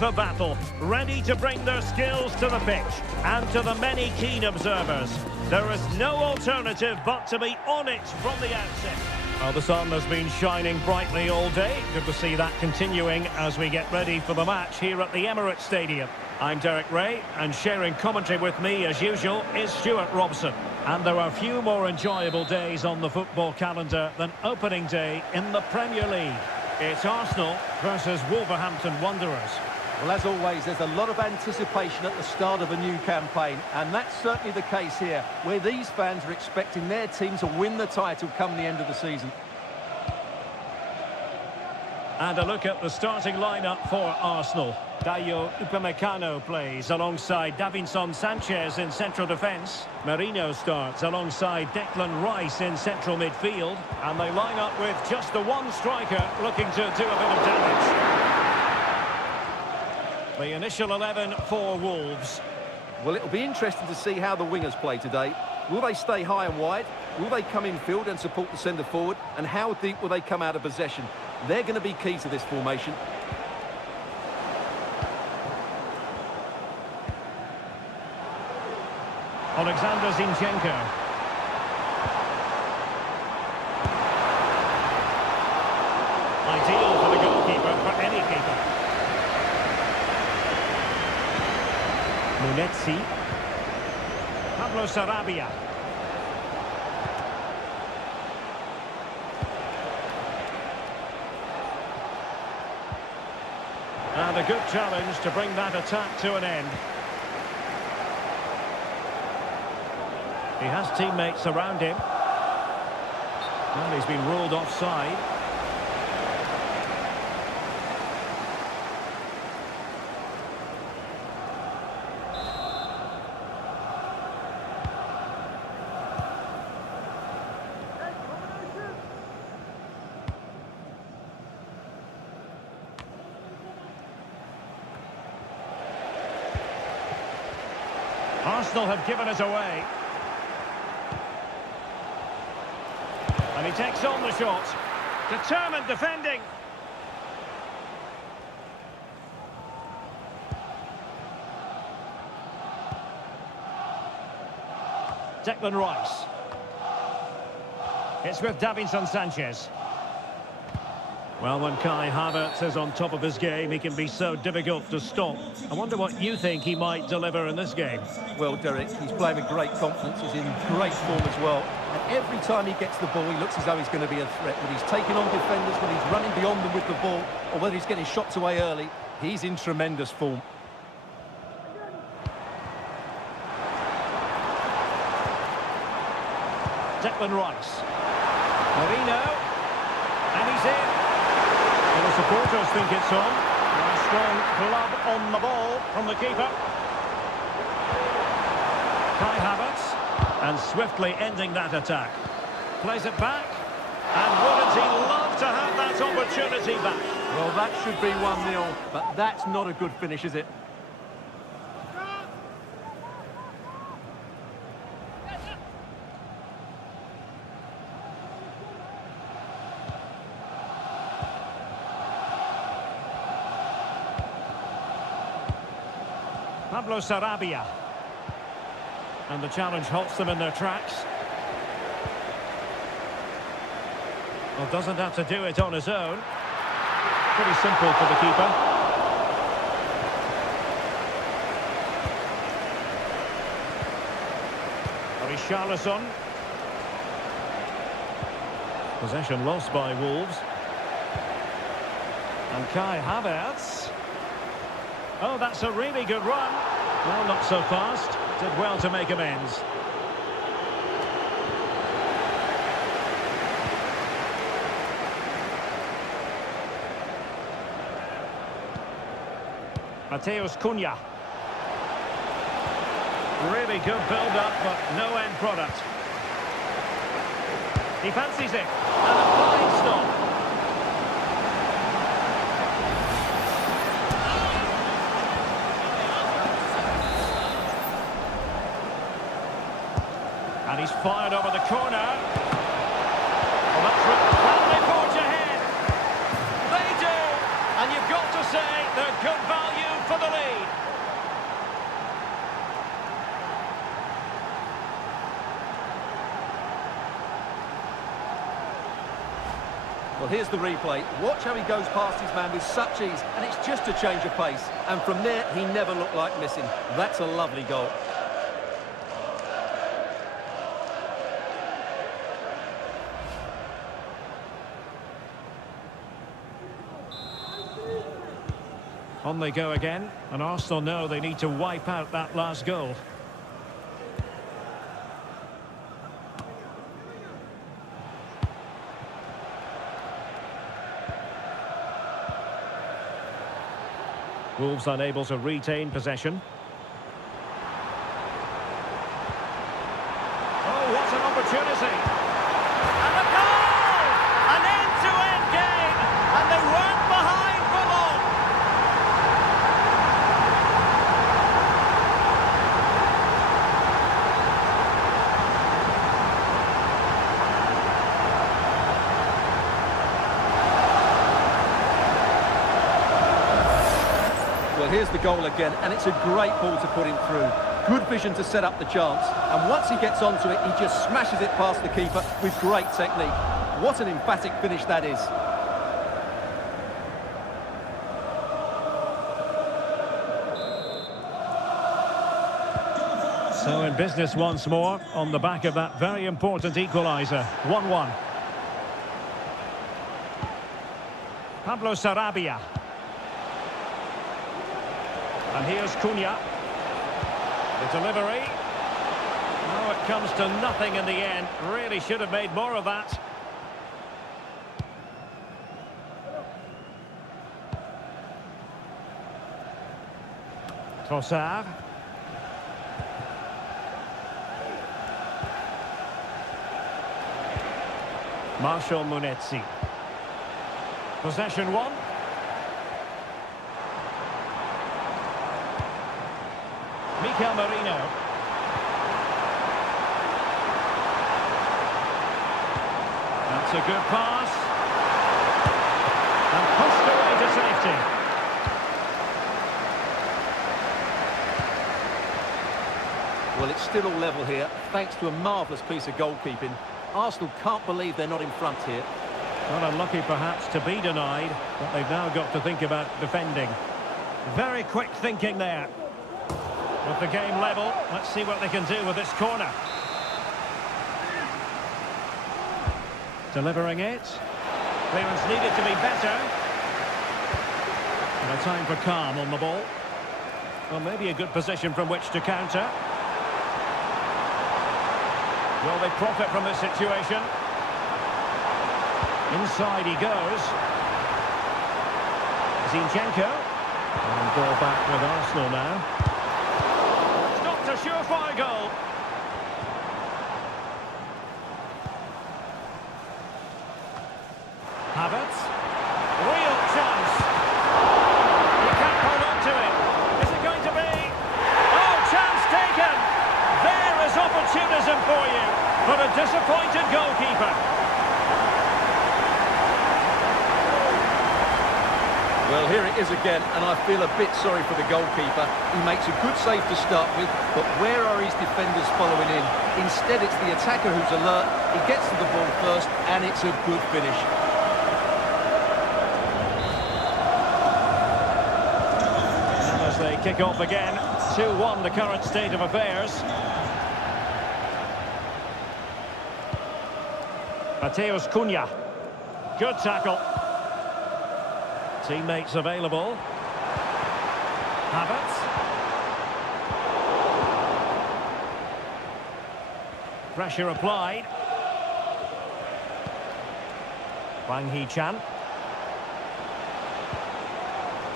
for battle, ready to bring their skills to the pitch. And to the many keen observers, there is no alternative but to be on it from the outset. Well, the sun has been shining brightly all day. Good to see that continuing as we get ready for the match here at the Emirates Stadium. I'm Derek Ray, and sharing commentary with me, as usual, is Stuart Robson. And there are few more enjoyable days on the football calendar than opening day in the Premier League. It's Arsenal versus Wolverhampton Wanderers. Well, as always, there's a lot of anticipation at the start of a new campaign, and that's certainly the case here, where these fans are expecting their team to win the title come the end of the season. And a look at the starting lineup for Arsenal. Dayo Upamecano plays alongside Davinson Sanchez in central defence. Merino starts alongside Declan Rice in central midfield. And they line up with just the one striker looking to do a bit of damage. The initial 11 for Wolves. Well, it'll be interesting to see how the wingers play today. Will they stay high and wide? Will they come in field and support the centre forward? And how deep will they come out of possession? They're going to be key to this formation. Alexander Zinchenko. Ideal for the goalkeeper, for any keeper. Munetsi. Pablo Sarabia. And a good challenge to bring that attack to an end. He has teammates around him. And he's been ruled offside. Arsenal have given it away. And he takes on the shot. Determined defending. Declan Rice. It's with Davinson Sanchez. Well, when Kai Havertz is on top of his game, he can be so difficult to stop. I wonder what you think he might deliver in this game. Well, Derek, he's playing with great confidence. He's in great form as well. And every time he gets the ball, he looks as though he's going to be a threat. When he's taking on defenders, when he's running beyond them with the ball, or whether he's getting shots away early, he's in tremendous form. Declan Rice. Merino. And he's in. And the supporters think it's on. A strong club on the ball from the keeper. Kai Havertz. And swiftly ending that attack. Plays it back. And wouldn't he love to have that opportunity back? Well, that should be 1-0, but that's not a good finish, is it? Pablo Sarabia. And the challenge halts them in their tracks. Well, doesn't have to do it on his own. Pretty simple for the keeper. Richarlison. Possession lost by Wolves. And Kai Havertz. Oh, that's a really good run. Well, not so fast. Did well to make amends. Mateus Cunha. Really good build-up, but no end product. He fancies it. And a fine stop. And he's fired over the corner. Well, that's right. Can they forge ahead? They do. And you've got to say they're good value Well, here's the replay. Watch how he goes past his man with such ease, and it's just a change of pace. And from there, he never looked like missing. That's a lovely goal. On they go again, and Arsenal know they need to wipe out that last goal. Wolves unable to retain possession. Oh, what an opportunity! And a goal! An end-to-end game! And they weren't behind for long! Well, here's the goal again, and it's a great ball to put him through. Good vision to set up the chance, and once he gets onto it, he just smashes it past the keeper with great technique. What an emphatic finish that is. So in business once more, on the back of that very important equaliser. 1-1. Pablo Sarabia. And here's Cunha. The delivery. Oh, it comes to nothing in the end. Really should have made more of that. Trossard. Marshall Munetsi. Possession one. Mikel Marino. That's a good pass. And pushed away to safety. Well, it's still all level here, thanks to a marvellous piece of goalkeeping. Arsenal can't believe they're not in front here. Well, unlucky perhaps to be denied, but they've now got to think about defending. Very quick thinking there. With the game level, let's see what they can do with this corner. Delivering it. Clearance needed to be better. And a time for calm on the ball. Well, maybe a good position from which to counter. Will they profit from this situation? Inside he goes. Zinchenko. And ball back with Arsenal now. A surefire goal. Havertz. Real chance. You can't hold on to it. Is it going to be? Oh, chance taken. There is opportunism for you, but a disappointed goalkeeper. Well, here it is again, and I feel a bit sorry for the goalkeeper. He makes a good save to start with, but where are his defenders following in? Instead, it's the attacker who's alert. He gets to the ball first, and it's a good finish. And as they kick off again, 2-1 the current state of affairs. Mateus Cunha. Good tackle. Teammates available. Havertz. Pressure applied. Wang Hee-chan.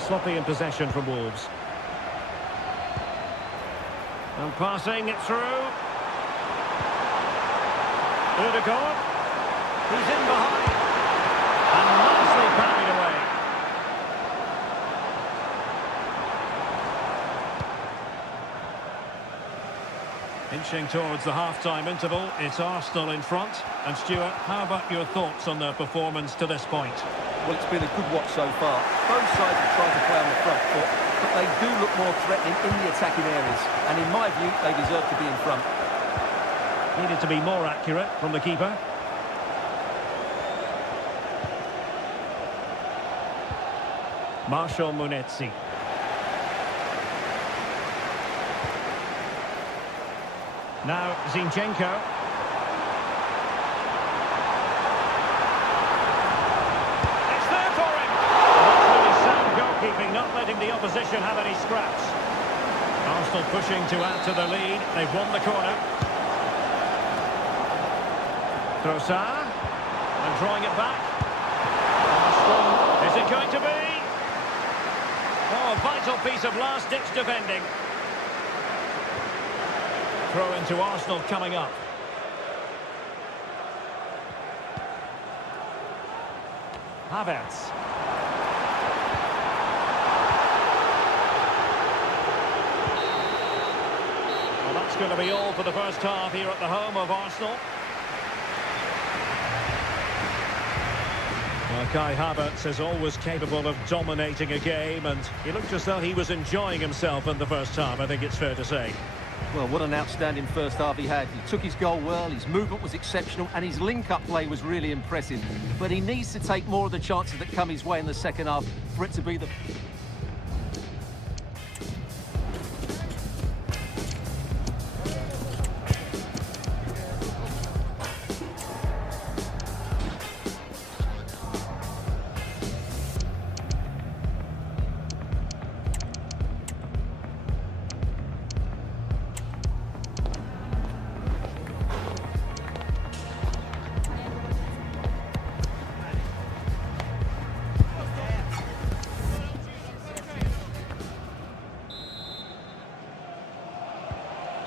Sloppy in possession from Wolves. And passing it through. Ødegaard. He's in behind. And nicely parried away. Inching towards the half-time interval, it's Arsenal in front. And Stuart, how about your thoughts on their performance to this point? Well, it's been a good watch so far. Both sides have tried to play on the front foot, but they do look more threatening in the attacking areas. And in my view, they deserve to be in front. Needed to be more accurate from the keeper. Munetsi. Now Zinchenko. It's there for him. That's really sound goalkeeping, not letting the opposition have any scraps. Arsenal pushing to add to the lead. They've won the corner. Trossard. And drawing it back. Is it going to be? Oh, a vital piece of last-ditch defending. Throw into Arsenal coming up. Havertz. Well, that's going to be all for the first half here at the home of Arsenal. Well, Kai Havertz is always capable of dominating a game, and he looked as though he was enjoying himself in the first half, I think it's fair to say. Well, what an outstanding first half he had. He took his goal well, his movement was exceptional, and his link-up play was really impressive. But he needs to take more of the chances that come his way in the second half for it to be the...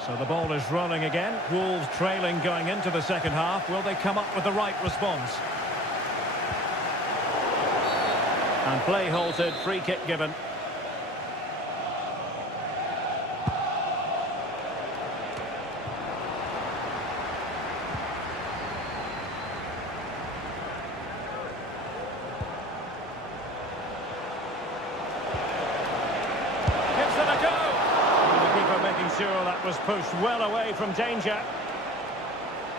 So the ball is rolling again. Wolves trailing going into the second half. Will they come up with the right response? And play halted, free kick given. Gives it a go. Making sure that was pushed well away from danger.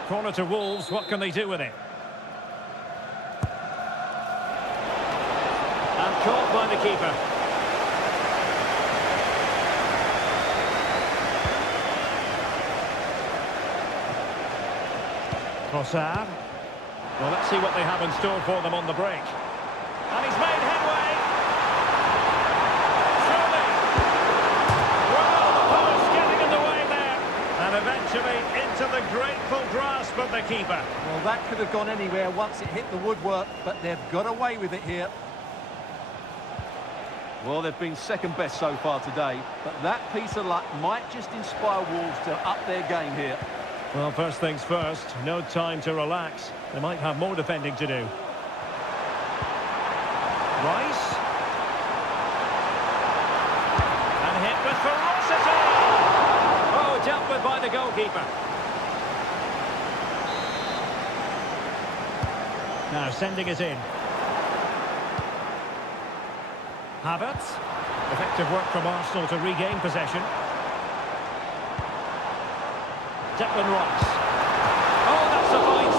Corner to Wolves, what can they do with it? And caught by the keeper. Trossard. Well, let's see what they have in store for them on the break. And he's made headway. And eventually into the grateful grasp of the keeper. Well, that could have gone anywhere once it hit the woodwork, but they've got away with it here. Well, they've been second best so far today, but that piece of luck might just inspire Wolves to up their game here. Well, first things first, no time to relax. They might have more defending to do. Rice. And hit with ferocity. Dealt with by the goalkeeper. Now sending it in. Havertz. Effective work from Arsenal to regain possession. Declan Rice. Oh, that's a fine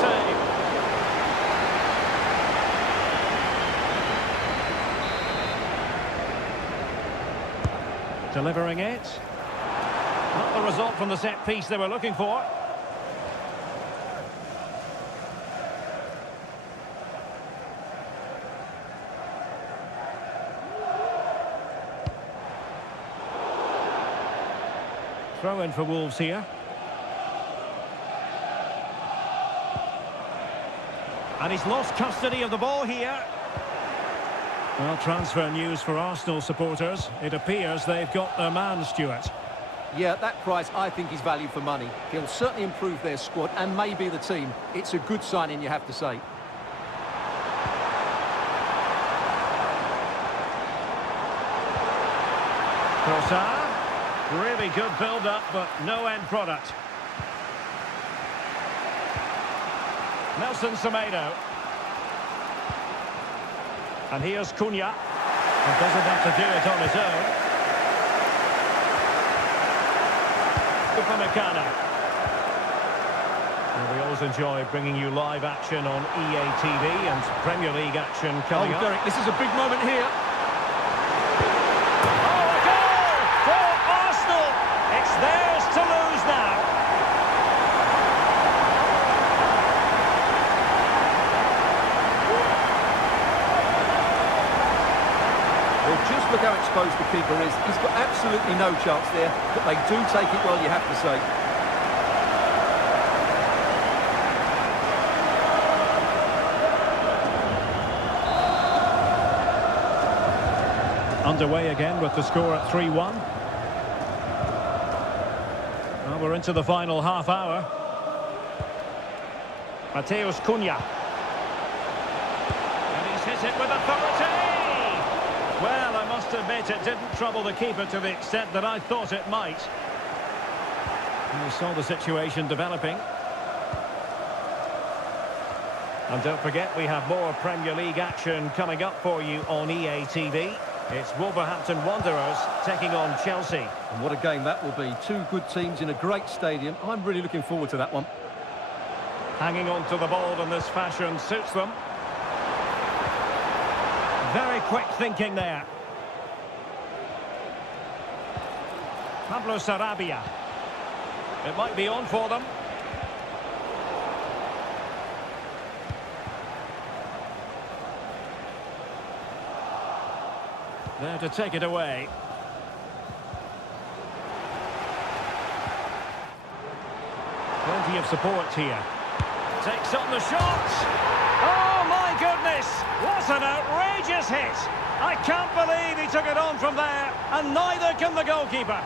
save. Delivering it. Not the result from the set piece they were looking for. Throw in for Wolves here. And he's lost custody of the ball here. Well, transfer news for Arsenal supporters. It appears they've got their man, Stuart. Yeah, that price I think is value for money. He'll certainly improve their squad and maybe the team. It's a good signing, you have to say. Trossard. Really good build-up, but no end product. Nelson Semedo. And here's Cunha. He doesn't have to do it on his own. Upamecano. Well, we always enjoy bringing you live action on EA TV and Premier League action coming up. Derek, this is a big moment here. look how exposed the keeper is. He's got absolutely no chance there, but they do take it well, you have to say. Underway again with the score at 3-1. Well, we're into the final half hour. Matheus Cunha. And he's hit it with authority! Well, I must admit it didn't trouble the keeper to the extent that I thought it might. And we saw the situation developing. And don't forget, we have more Premier League action coming up for you on EA TV. It's Wolverhampton Wanderers taking on Chelsea. And what a game that will be. Two good teams in a great stadium. I'm really looking forward to that one. Hanging on to the ball in this fashion suits them. Very quick thinking there. Pablo Sarabia. It might be on for them. There to take it away. Plenty of support here. Takes on the shot. Oh my goodness! What an outrageous hit! I can't believe he took it on from there, and neither can the goalkeeper.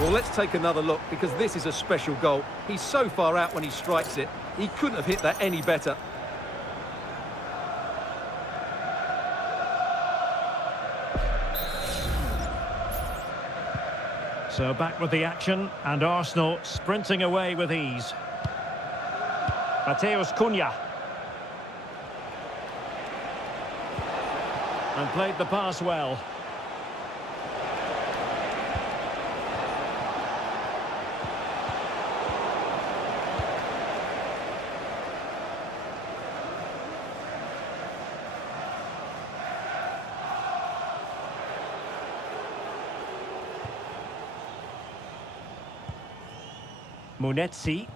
Well, let's take another look, because this is a special goal. He's so far out when he strikes it. He couldn't have hit that any better. So back with the action, and Arsenal sprinting away with ease. Matheus Cunha. And played the pass well. Munetsi.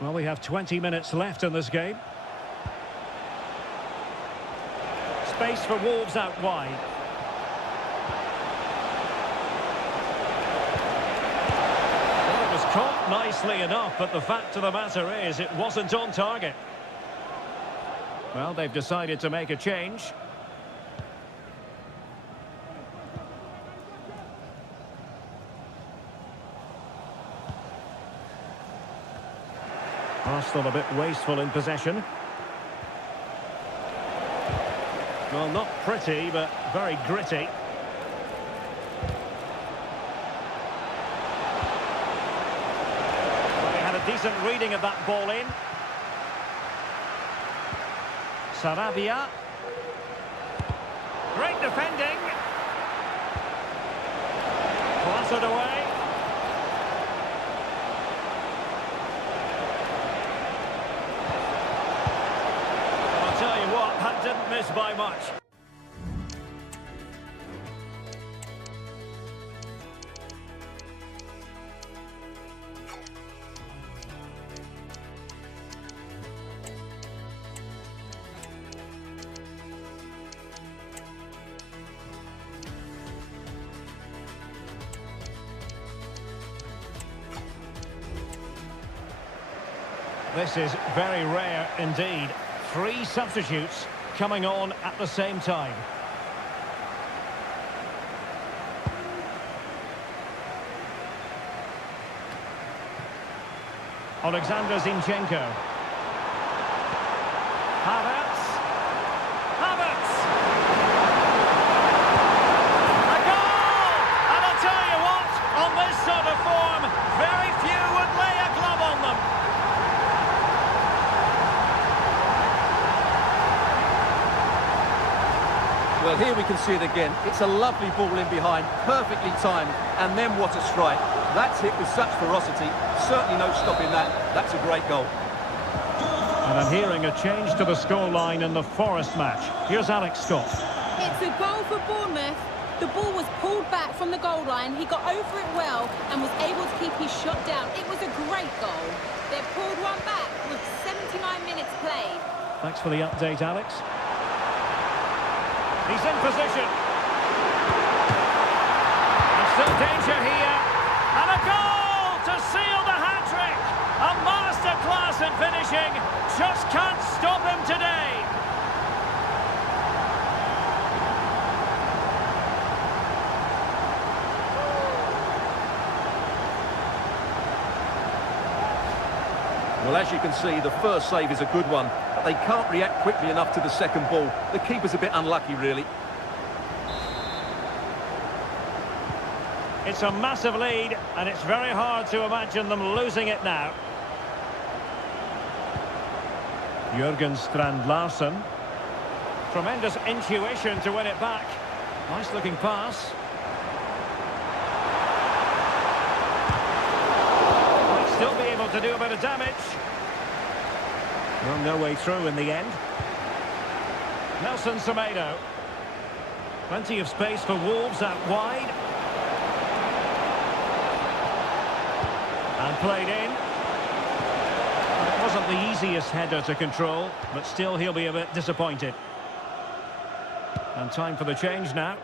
Well, we have 20 minutes left in this game. Space for Wolves out wide. Well, it was caught nicely enough, but the fact of the matter is it wasn't on target. Well, they've decided to make a change. Arsenal a bit wasteful in possession. Well, not pretty, but very gritty. Well, they had a decent reading of that ball in. Sarabia. Great defending. Clattered away. That didn't miss by much. This is very rare indeed. 3 substitutes coming on at the same time. Alexander Zinchenko. Havertz. Havertz! A goal! And I'll tell you what, on this sort of form, very few would lay a glove on them. Well, here we can see it again. It's a lovely ball in behind, perfectly timed, and then what a strike. That's hit with such ferocity. Certainly no stopping that. That's a great goal. And I'm hearing a change to the scoreline in the Forest match. Here's Alex Scott. It's a goal for Bournemouth. The ball was pulled back from the goal line. He got over it well and was able to keep his shot down. It was a great goal. They've pulled one back with 79 minutes it's played. Thanks for the update, Alex. He's in position. There's still danger here. And a goal to seal the hat-trick. A masterclass in finishing. Just can't stop him today. Well, as you can see, the first save is a good one, but they can't react quickly enough to the second ball. The keeper's a bit unlucky, really. It's a massive lead, and it's very hard to imagine them losing it now. Jürgen Strand-Larsen. Tremendous intuition to win it back. Nice-looking pass. Might still be able to do a bit of damage. Well, no way through in the end. Nelson Semedo. Plenty of space for Wolves out wide. And played in. It wasn't the easiest header to control, but still he'll be a bit disappointed. And time for the change now.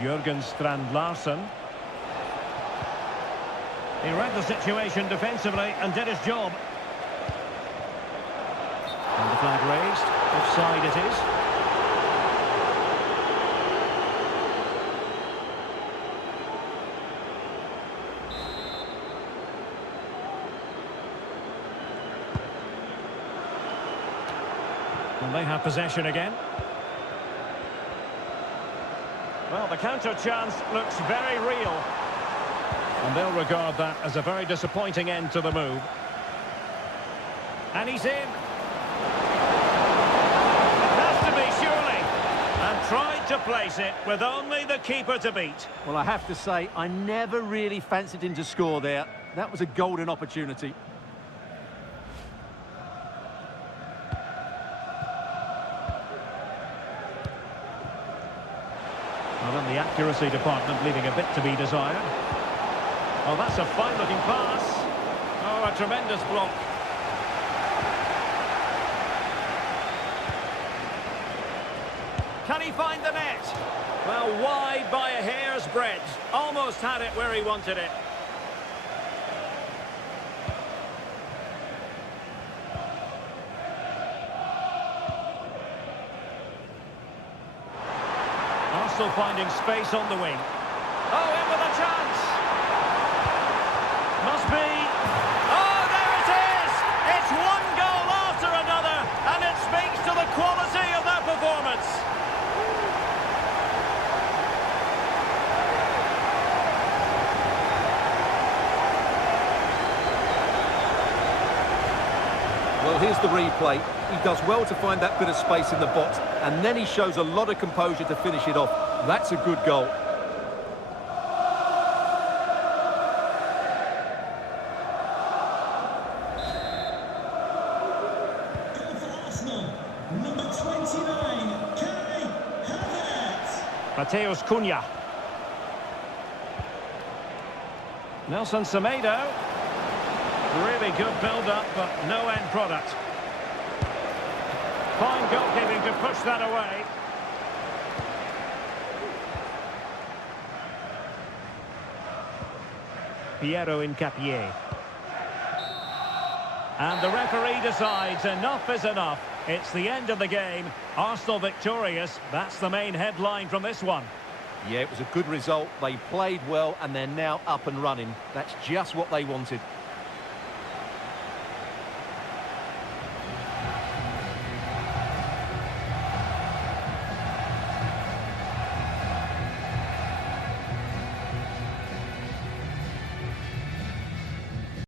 Jürgen Strand-Larsen. He read the situation defensively and did his job. And the flag raised. Offside it is. And they have possession again. Well, the counter chance looks very real. And they'll regard that as a very disappointing end to the move. And he's in. It has to be, surely. And tried to place it with only the keeper to beat. Well, I have to say, I never really fancied him to score there. That was a golden opportunity. Well, in the accuracy department, leaving a bit to be desired. Oh, that's a fine-looking pass. Oh, a tremendous block. Can he find the net? Well, wide by a hair's breadth. Almost had it where he wanted it. Arsenal finding space on the wing. Oh, in with a chance. Must be. Oh, there it is! It's one goal after another, and it speaks to the quality of that performance. Well, here's the replay. He does well to find that bit of space in the box, and then he shows a lot of composure to finish it off. That's a good goal. Arsenal, number 29, Havertz. Mateus Cunha. Nelson Semedo. Really good build-up, but no end product. Fine goalkeeping to push that away. Piero Incapié. And the referee decides enough is enough. It's the end of the game. Arsenal victorious. That's the main headline from this one. Yeah, it was a good result. They played well, and they're now up and running. That's just what they wanted.